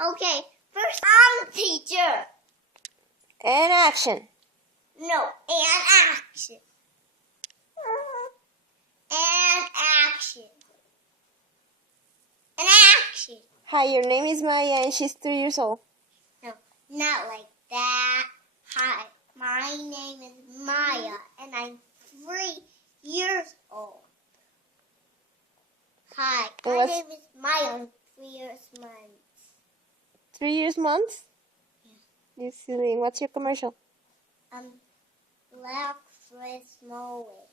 Okay, first I'm the teacher. And action. No, and action. And action. And action. Hi, your name is Maya and she's 3 years old. No, not like that. Hi, my name is Maya and I'm 3 years old. Hi, my name is Maya. I'm 3 years months. 3 years months? Yeah. You silly. What's your commercial? Black Swiss mowing.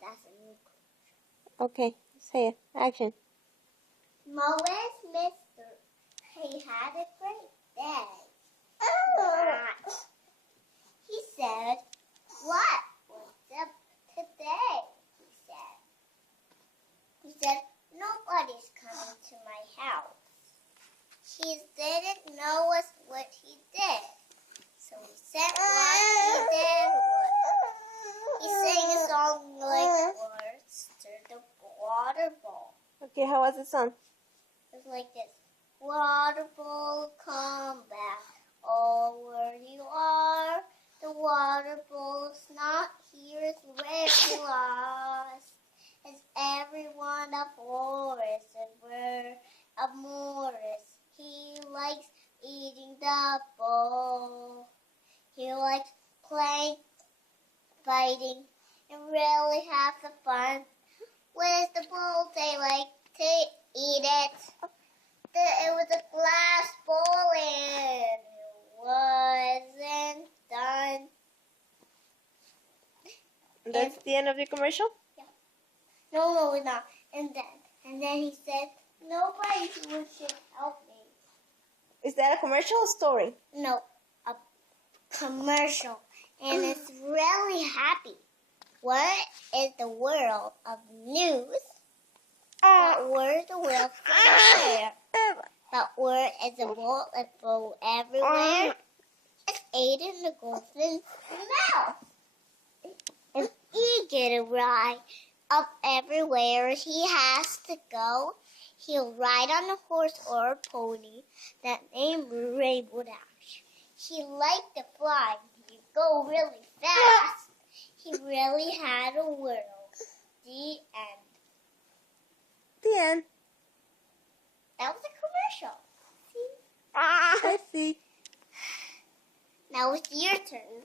That's a new commercial. Okay, say it. Action. Moe's mister. He had a great day. He said, "What was up today?" He said, "Nobody's coming to my house." He didn't know what he did. So he said what he did was he sang a song like words to the water bowl. Okay, how was the song? It was like this. Water bowl, come back. Oh, where you are. The water bowl's not here. It's where you lost. Is everyone a forest and we're a Morris? He likes eating the bowl. He likes playing, fighting, and really have the fun. With the bowl, they like to eat it. It was a glass bowl and it wasn't done. That's the end of the commercial? No, it's not. And then he said, "Nobody should help me." Is that a commercial or story? No, a commercial. And it's really happy. What is the world of news? That word the world everywhere. That word is a ball that goes everywhere. It's Aiden the Golden Mouse. And he get a ride up everywhere he has to go. He'll ride on a horse or a pony that named Rainbow Dash. He liked to fly. He'd go really fast. He really had a world. The end. The end. That was a commercial. See? I see. Now it's your turn.